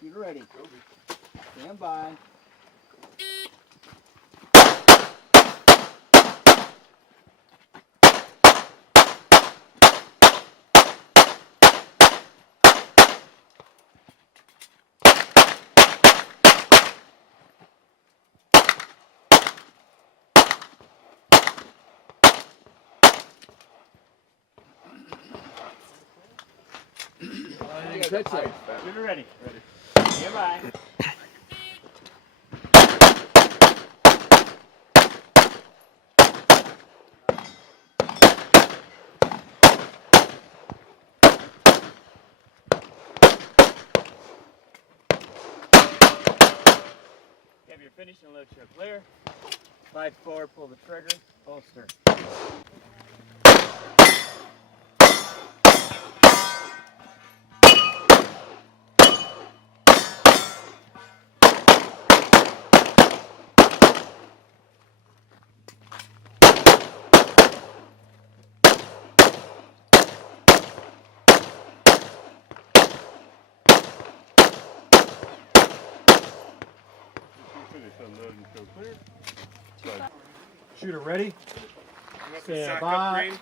Shooter ready. Stand by. That's it. Shooter ready. Stand by. Have your finish and load show clear. Slide forward, pull the trigger, holster. Finish, unload, and show clear. Shooter ready. Stand Sack by. up green.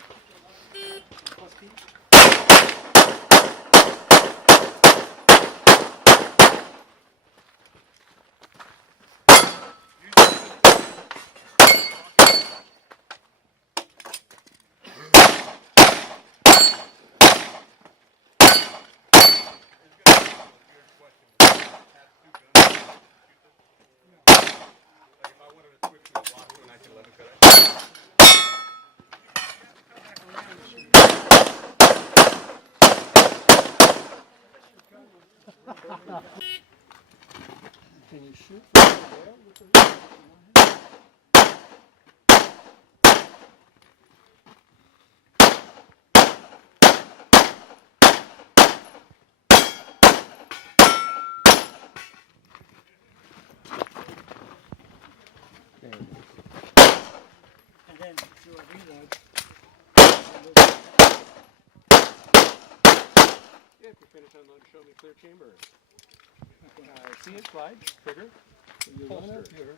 Can you shoot from there with the And then do a reload. Yeah, if you finish unload, show me clear chamber. See it, slide, trigger, You run holster. up here.